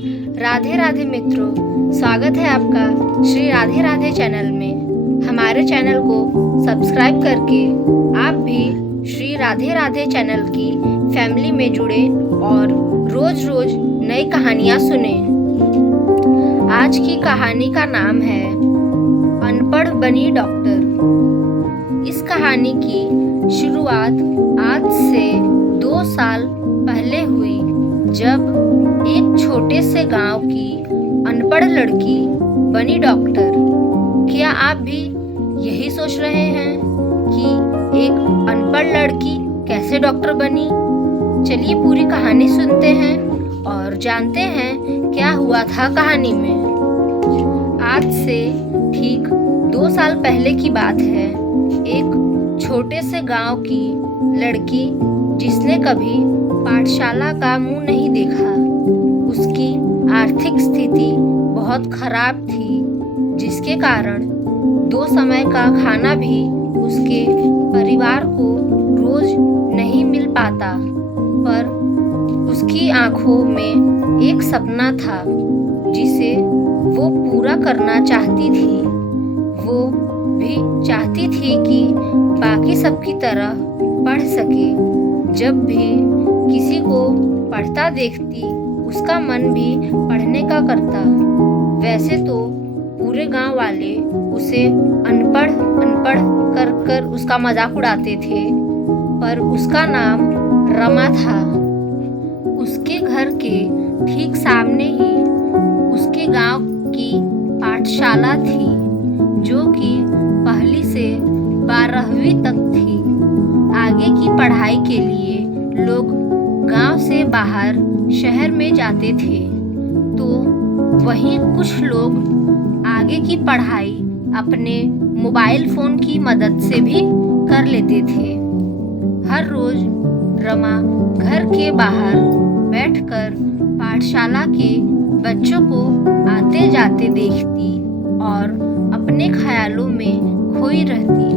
राधे राधे मित्रों, स्वागत है आपका श्री राधे राधे चैनल में। हमारे चैनल को सब्सक्राइब करके आप भी श्री राधे राधे चैनल की फैमिली में जुड़े और रोज रोज नई कहानियाँ सुने। आज की कहानी का नाम है अनपढ़ बनी डॉक्टर। इस कहानी की शुरुआत आज से 2 साल पहले हुई, जब एक छोटे से गांव की अनपढ़ लड़की बनी डॉक्टर। क्या आप भी यही सोच रहे हैं कि एक अनपढ़ लड़की कैसे डॉक्टर बनी? चलिए पूरी कहानी सुनते हैं और जानते हैं क्या हुआ था कहानी में। आज से ठीक 2 साल पहले की बात है। एक छोटे से गांव की लड़की, जिसने कभी पाठशाला का मुंह नहीं देखा, उसकी आर्थिक स्थिति बहुत खराब थी, जिसके कारण 2 समय का खाना भी उसके परिवार को रोज नहीं मिल पाता। पर उसकी आंखों में एक सपना था जिसे वो पूरा करना चाहती थी। वो भी चाहती थी कि बाकी सबकी तरह पढ़ सके। जब भी किसी को पढ़ता देखती, उसका मन भी पढ़ने का करता। वैसे तो पूरे गांव वाले उसे अनपढ़ अनपढ़ कर कर उसका मजाक उड़ाते थे, पर उसका नाम रमा था। उसके घर के ठीक सामने ही उसके गांव की पाठशाला थी, जो कि 1 से 12वीं तक थी। आगे की पढ़ाई के लिए लोग गांव से बाहर शहर में जाते थे, तो वहीं कुछ लोग आगे की पढ़ाई अपने मोबाइल फ़ोन की मदद से भी कर लेते थे। हर रोज रमा घर के बाहर बैठकर पाठशाला के बच्चों को आते जाते देखती और अपने ख्यालों में खोई रहती।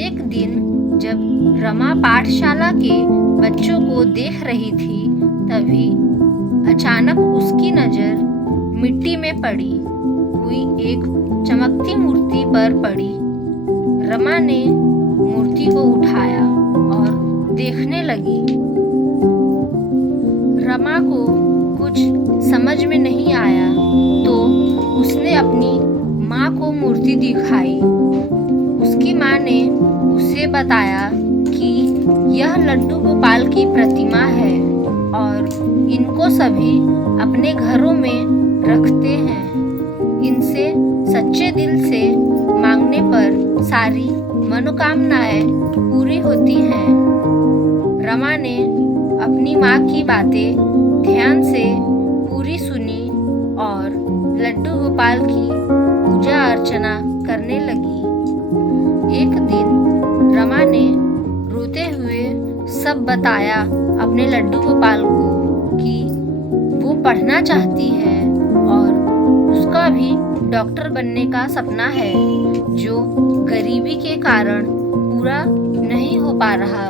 एक दिन जब रमा पाठशाला के बच्चों को देख रही थी, तभी अचानक उसकी नज़र मिट्टी में पड़ी हुई एक चमकती मूर्ति पर पड़ी। रमा ने मूर्ति को उठाया और देखने लगी। रमा को कुछ समझ में नहीं आया, तो उसने अपनी माँ को मूर्ति दिखाई। उसकी माँ ने उसे बताया कि यह लड्डू गोपाल की प्रतिमा है और इनको सभी अपने घरों में रखते हैं। इनसे सच्चे दिल से मांगने पर सारी मनोकामनाएं पूरी होती हैं। रमा ने अपनी माँ की बातें ध्यान से पूरी सुनी और लड्डू गोपाल की पूजा अर्चना करने लगी। एक दिन रमा ने रोते हुए सब बताया अपने लड्डू गोपाल को कि वो पढ़ना चाहती है और उसका भी डॉक्टर बनने का सपना है, जो गरीबी के कारण पूरा नहीं हो पा रहा।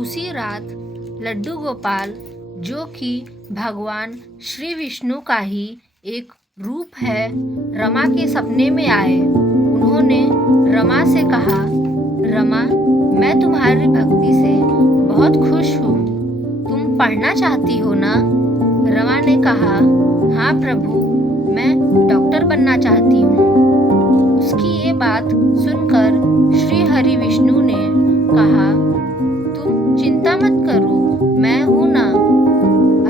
उसी रात लड्डू गोपाल, जो कि भगवान श्री विष्णु का ही एक रूप है, रमा के सपने में आए। उन्होंने रमा से कहा, रमा, मैं तुम्हारी भक्ति से बहुत खुश हूँ। तुम पढ़ना चाहती हो ना? रमा ने कहा, हाँ प्रभु, मैं डॉक्टर बनना चाहती हूँ। उसकी ये बात सुनकर श्री हरि विष्णु ने कहा, तुम चिंता मत करो, मैं हूँ ना।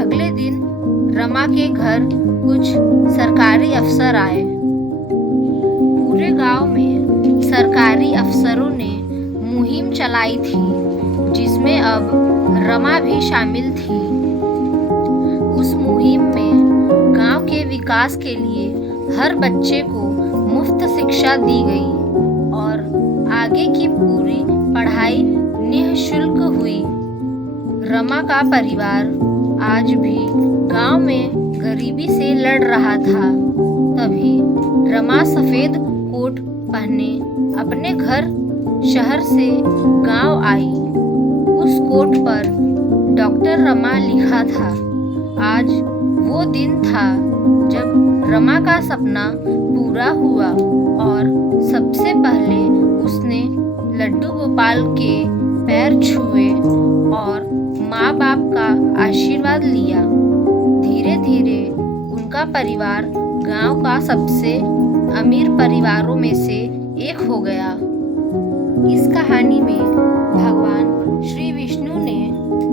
अगले दिन रमा के घर कुछ सरकारी अफसर आए। पूरे गांव में सरकारी अफसरों ने मुहिम चलाई थी, जिसमें अब रमा भी शामिल थी। उस मुहिम में गांव के विकास के लिए हर बच्चे को मुफ्त शिक्षा दी गई और आगे की पूरी पढ़ाई निःशुल्क हुई। रमा का परिवार आज भी गांव में गरीबी से लड़ रहा था। तभी रमा सफ़ेद कोट पहने अपने घर शहर से गांव आई। उस कोट पर डॉक्टर रमा लिखा था। आज वो दिन था जब रमा का सपना पूरा हुआ और सबसे पहले उसने लड्डू गोपाल के पैर छुए और माँ बाप का आशीर्वाद लिया। धीरे धीरे उनका परिवार गांव का सबसे अमीर परिवारों में से एक हो गया। इस कहानी में भगवान श्री विष्णु ने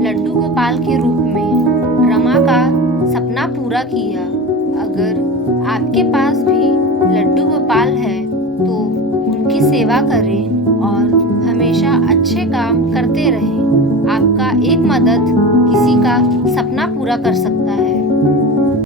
लड्डू गोपाल के रूप में रमा का सपना पूरा किया। अगर आपके पास भी लड्डू गोपाल है तो उनकी सेवा करें और हमेशा अच्छे काम करते रहें। आपका एक मदद किसी का सपना पूरा कर सकता है।